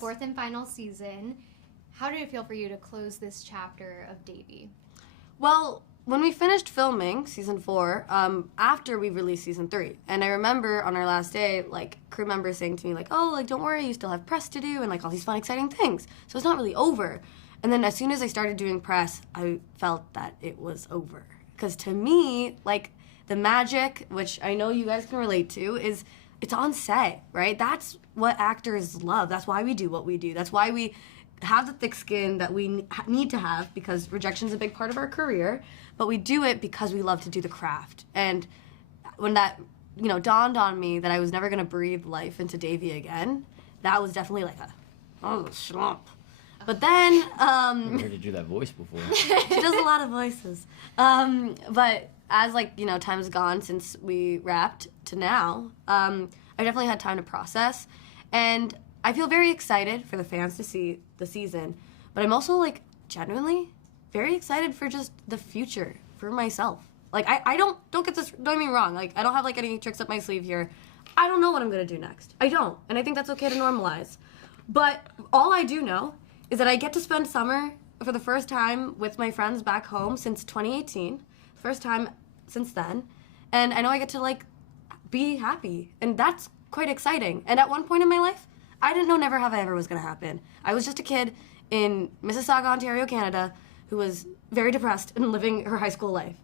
Fourth and final season. How did it feel for you to close this chapter of Devi? Well, when we finished filming season 4, after we released season 3, and I remember on our last day, like, crew members saying to me, like, oh, like, don't worry, you still have press to do, and, like, all these fun, exciting things. So it's not really over. And then as soon as I started doing press, I felt that it was over. Because to me, like, the magic, which I know you guys can relate to, is it's on set, right? That's what actors love. That's why we do what we do. That's why we have the thick skin that we need to have, because rejection is a big part of our career, but we do it because we love to do the craft. And when that, dawned on me that I was never going to breathe life into Devi again, that was definitely like a slump. But then, I've heard you do that voice before. she does a lot of voices. But as time has gone since we wrapped to now, I definitely had time to process, and I feel very excited for the fans to see the season. But I'm also genuinely very excited for just the future for myself. I don't get me wrong. I don't have any tricks up my sleeve here. I don't know what I'm gonna do next. I don't, and I think that's okay to normalize. But all I do know is that I get to spend summer for the first time with my friends back home since 2018. First time since then. And I know I get to be happy. And that's quite exciting. And at one point in my life, I didn't know Never Have I Ever was gonna happen. I was just a kid in Mississauga, Ontario, Canada, who was very depressed and living her high school life.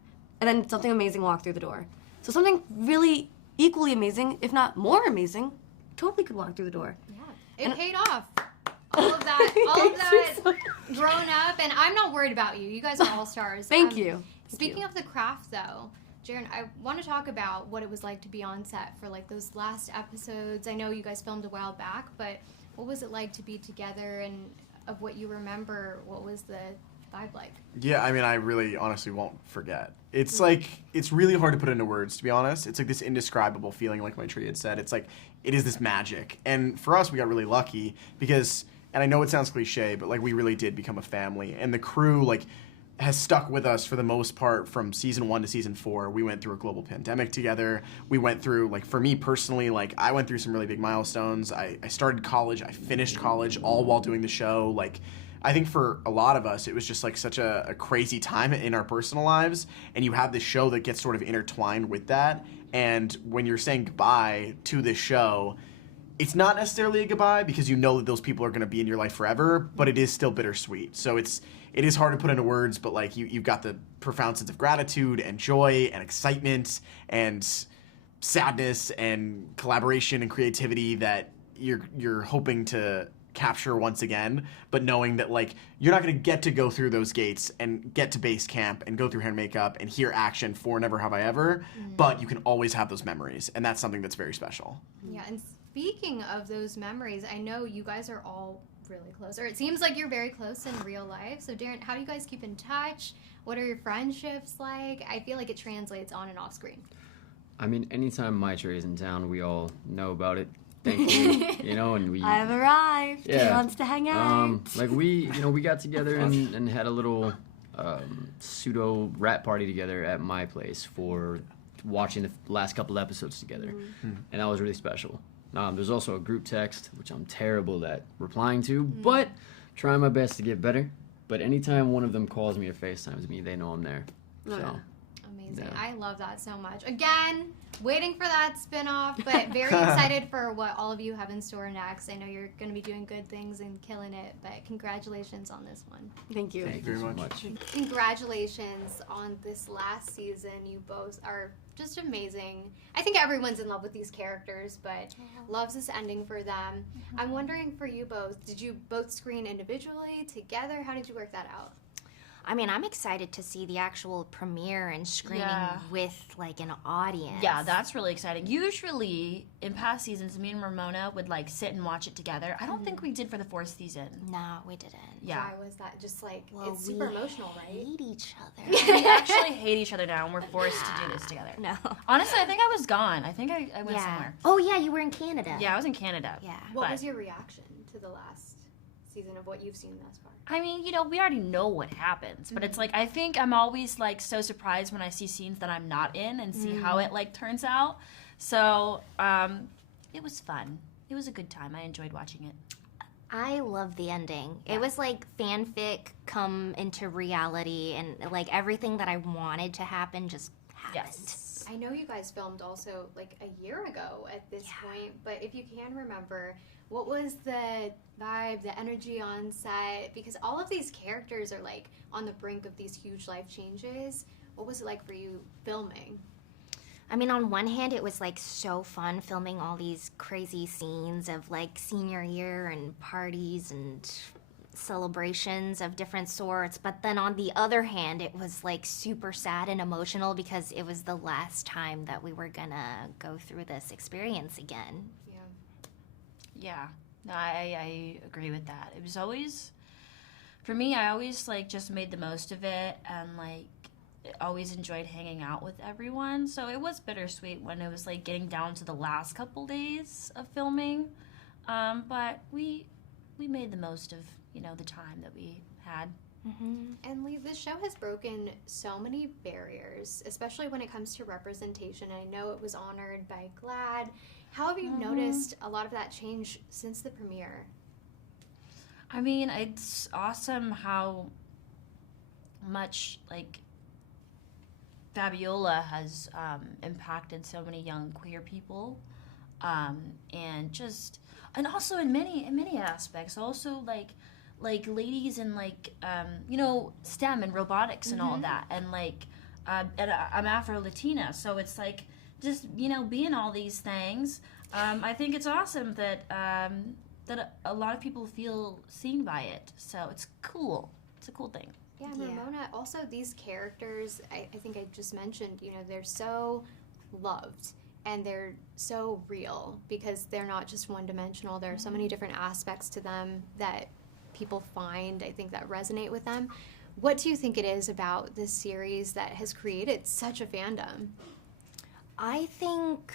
And then something amazing walked through the door. So something really equally amazing, if not more amazing, totally could walk through the door. Yeah, it paid off. All of that grown up, and I'm not worried about you. You guys are all stars. Thank you. Speaking of the craft, though, Jaren, I want to talk about what it was like to be on set for those last episodes. I know you guys filmed a while back, but what was it like to be together, and of what you remember, what was the vibe like? Yeah, I mean, I really honestly won't forget. It's it's really hard to put into words, to be honest. It's this indescribable feeling, like Maitreyi had said. It's it is this magic. And for us, we got really lucky because, and I know it sounds cliche, but we really did become a family. And the crew has stuck with us for the most part from season 1 to season 4. We went through a global pandemic together. We went through, for me personally, I went through some really big milestones. I started college, I finished college, all while doing the show. I think for a lot of us, it was just such a crazy time in our personal lives. And you have this show that gets sort of intertwined with that. And when you're saying goodbye to this show, it's not necessarily a goodbye because you know that those people are going to be in your life forever, but it is still bittersweet. So it is hard to put into words, but you've got the profound sense of gratitude and joy and excitement and sadness and collaboration and creativity that you're hoping to capture once again, but knowing that you're not going to get to go through those gates and get to base camp and go through hair and makeup and hear action for Never Have I Ever, but you can always have those memories, and that's something that's very special. Yeah, and speaking of those memories, I know you guys are all really close, or it seems like you're very close in real life. So Darren, how do you guys keep in touch? What are your friendships like? I feel like it translates on and off screen. I mean, anytime Maitreyi is in town, we all know about it. Thankfully, and we. I've arrived. Yeah. He wants to hang out. We got together and had a little pseudo rap party together at my place for watching the last couple episodes together, and that was really special. There's also a group text, which I'm terrible at replying to, but trying my best to get better. But anytime one of them calls me or FaceTimes me, they know I'm there. So. Amazing. Yeah. I love that so much. Again, waiting for that spinoff, but very excited for what all of you have in store next. I know you're going to be doing good things and killing it, but congratulations on this one. Thank you. Thank you very much. Congratulations on this last season. You both are just amazing. I think everyone's in love with these characters, but loves this ending for them. I'm wondering for you both, did you both screen individually, together? How did you work that out? I mean, I'm excited to see the actual premiere and screening with an audience. Yeah, that's really exciting. Usually, in past seasons, me and Ramona would sit and watch it together. I don't think we did for the 4th season. No, we didn't. Yeah. Why was that? Just it's super emotional, right? We hate each other. We actually hate each other now, and we're forced to do this together. No. Honestly, I think I was gone. I think I went somewhere. Oh, yeah, you were in Canada. Yeah, I was in Canada. Yeah. What was your reaction to the last season of what you've seen thus far? I mean, we already know what happens, but it's I think I'm always so surprised when I see scenes that I'm not in and see how it turns out. So, it was fun. It was a good time. I enjoyed watching it. I love the ending. It was like fanfic come into reality, and like everything that I wanted to happen just happened. Yes. I know you guys filmed also like a year ago at this point, but if you can remember, what was the vibe, the energy on set? Because all of these characters are like on the brink of these huge life changes. What was it like for you filming? I mean, on one hand, it was like so fun filming all these crazy scenes of like senior year and parties and celebrations of different sorts. But then on the other hand, it was like super sad and emotional because it was the last time that we were gonna go through this experience again. Yeah. No, I agree with that. It was always, for me, I always like just made the most of it and like always enjoyed hanging out with everyone. So it was bittersweet when it was like getting down to the last couple days of filming. But we made the most of, you know, the time that we had. And Lee, this show has broken so many barriers, especially when it comes to representation. I know it was honored by GLAAD. How have you noticed a lot of that change since the premiere? I mean, it's awesome how much like Fabiola has impacted so many young queer people, and also in many aspects. Also like ladies in like you know, STEM and robotics and all that, and like and I'm Afro-Latina, so it's like just, you know, being all these things. I think it's awesome that that a lot of people feel seen by it. So it's cool. It's a cool thing. Yeah, and Ramona, also these characters, I think I just mentioned, you know, they're so loved and they're so real because they're not just one-dimensional. There are so many different aspects to them that people find, I think, that resonate with them. What do you think it is about this series that has created such a fandom? I think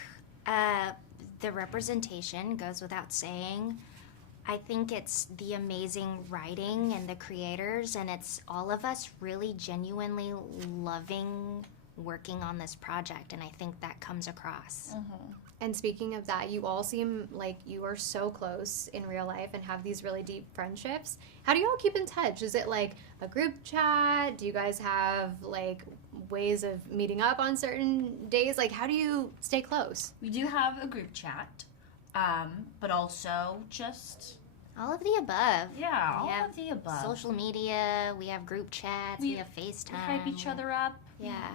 the representation goes without saying. I think it's the amazing writing and the creators, and it's all of us really genuinely loving working on this project, and I think that comes across. And speaking of that, you all seem like you are so close in real life and have these really deep friendships. How do you all keep in touch? Is it like a group chat? Do you guys have like ways of meeting up on certain days? Like, how do you stay close? We do have a group chat, but also just All of the above. all We have of the above. Social media, we have group chats, we have FaceTime. We hype each other up. Yeah.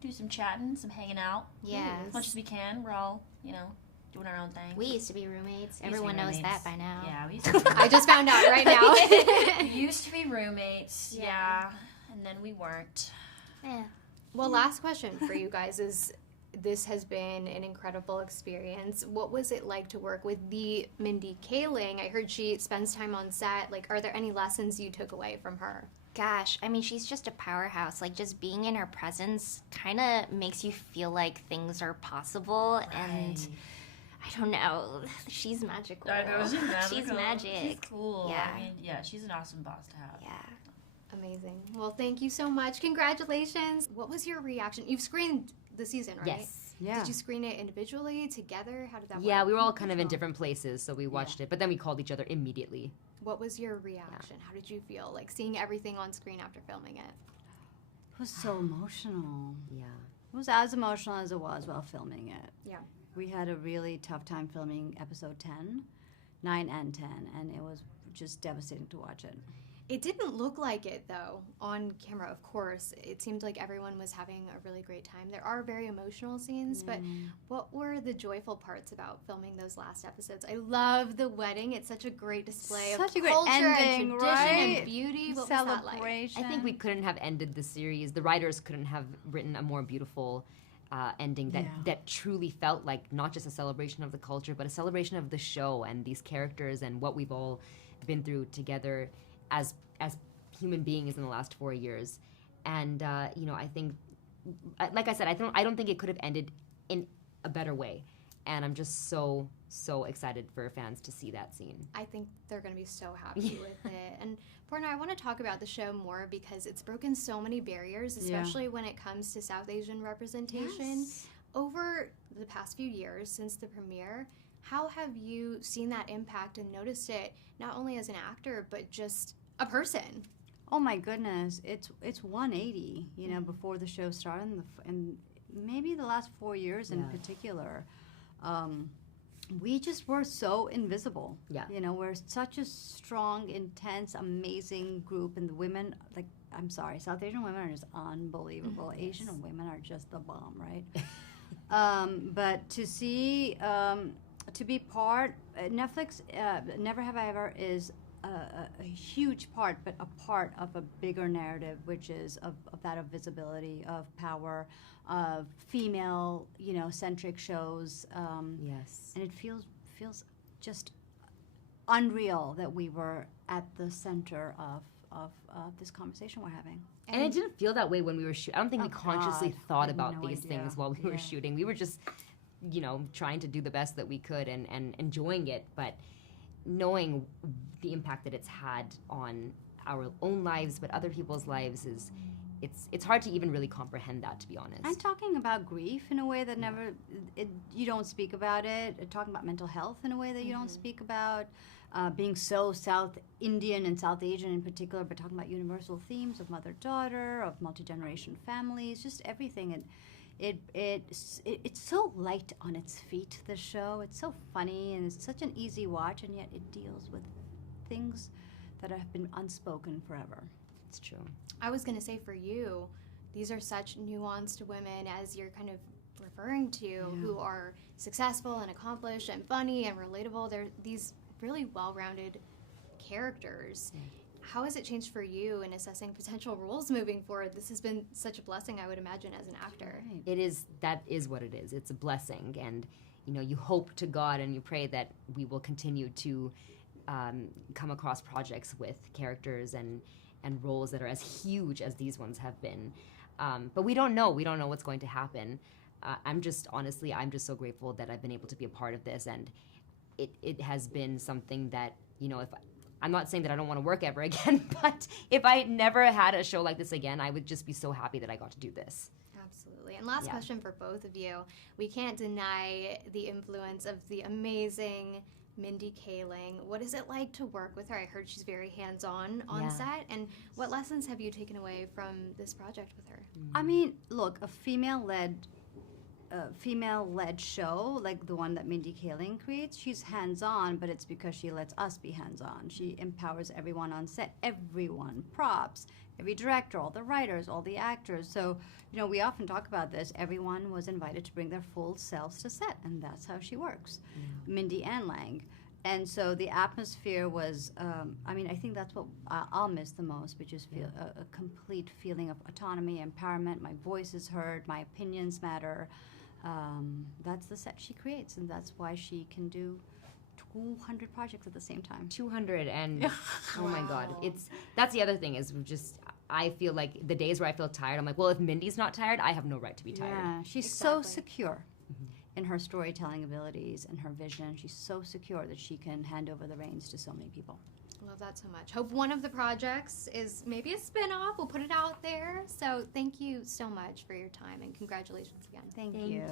Do some chatting, some hanging out. Yeah. As much as we can. We're all, you know, doing our own thing. We used to be roommates. We used to be Everyone knows roommates. that by now. Yeah, we used to be roommates. I just found out right now. We used to be roommates. Yeah. And then we weren't. Yeah. Well, last question for you guys is, this has been an incredible experience. What was it like to work with the Mindy Kaling? I heard she spends time on set. Like, are there any lessons you took away from her? Gosh, I mean, she's just a powerhouse. Like, just being in her presence kind of makes you feel like things are possible. And I don't know, she's magical. I know, she's magical. She's magic. She's cool. Yeah. I mean, yeah, she's an awesome boss to have. Yeah. Amazing. Well, thank you so much. Congratulations. What was your reaction? You've screened the season, right? Yes. Yeah. Did you screen it individually, together? How did that work? Yeah, we were all kind of in different places, so we watched it, but then we called each other immediately. What was your reaction? How did you feel, like, seeing everything on screen after filming it? It was so emotional. Yeah. It was as emotional as it was while filming it. Yeah. We had a really tough time filming episode 10, 9 and 10, and it was just devastating to watch it. It didn't look like it, though, on camera, of course. It seemed like everyone was having a really great time. There are very emotional scenes, but what were the joyful parts about filming those last episodes? I love the wedding. It's such a great display of Such a great culture ending, and tradition right? and beauty. What was that like? Celebration. I think we couldn't have ended the series. The writers couldn't have written a more beautiful ending that truly felt like not just a celebration of the culture, but a celebration of the show and these characters and what we've all been through together as human beings in the last 4 years. And you know, I think, like I said, I don't think it could have ended in a better way. And I'm just so excited for fans to see that scene. I think they're going to be so happy with it. And Porna, I want to talk about the show more because it's broken so many barriers, especially when it comes to South Asian representation. Over the past few years since the premiere, How have you seen that impact and noticed it not only as an actor but just a person? Oh my goodness, it's 180. You know, before the show started, and maybe the last 4 years in particular, we just were so invisible. Yeah. You know, we're such a strong, intense, amazing group, and the women, like, I'm sorry, South Asian women are just unbelievable. Asian women are just the bomb, right? But to see, to be part, Netflix, Never Have I Ever is a huge part, but a part of a bigger narrative, which is of that of visibility, of power, of female, you know, centric shows. Yes. And it feels just unreal that we were at the center of this conversation we're having. And it didn't feel that way when we were shooting. I don't think we consciously God. thought I had about no these idea. things while we were shooting. We were just, you know, trying to do the best that we could and enjoying it, but knowing the impact that it's had on our own lives, but other people's lives is, it's hard to even really comprehend that, to be honest. And talking about grief in a way that you don't speak about it, talking about mental health in a way that you don't speak about, being so South Indian and South Asian in particular, but talking about universal themes of mother-daughter, of multi-generation families, just everything. It's so light on its feet, the show. It's so funny, and it's such an easy watch, and yet it deals with things that have been unspoken forever. It's true. I was going to say for you, these are such nuanced women, as you're kind of referring to, who are successful and accomplished and funny and relatable. They're these really well-rounded characters. How has it changed for you in assessing potential roles moving forward? This has been such a blessing, I would imagine, as an actor. That is what it is. It's a blessing, and you know, you hope to God and you pray that we will continue to come across projects with characters and roles that are as huge as these ones have been. But we don't know. We don't know what's going to happen. I'm just so grateful that I've been able to be a part of this, and it has been something that, you know, I'm not saying that I don't want to work ever again, but if I never had a show like this again, I would just be so happy that I got to do this. Absolutely. And last question for both of you. We can't deny the influence of the amazing Mindy Kaling. What is it like to work with her? I heard she's very hands-on on set. And what lessons have you taken away from this project with her? I mean, look, a female-led show like the one that Mindy Kaling creates, she's hands-on, but it's because she lets us be hands-on. She empowers everyone on set, everyone, props, every director, all the writers, all the actors. So, you know, we often talk about this. Everyone was invited to bring their full selves to set, and that's how she works, Mindy and Lang. And so the atmosphere was, I mean, I think that's what I'll miss the most, which is a complete feeling of autonomy, empowerment. My voice is heard, my opinions matter. That's the set she creates, and that's why she can do 200 projects at the same time. 200, and oh my God, that's the other thing is I feel like the days where I feel tired, I'm like, well, if Mindy's not tired, I have no right to be tired. Yeah, she's so secure in her storytelling abilities and her vision. She's so secure that she can hand over the reins to so many people. Love that so much. Hope one of the projects is maybe a spin-off. We'll put it out there. So thank you so much for your time, and congratulations again. Thank you.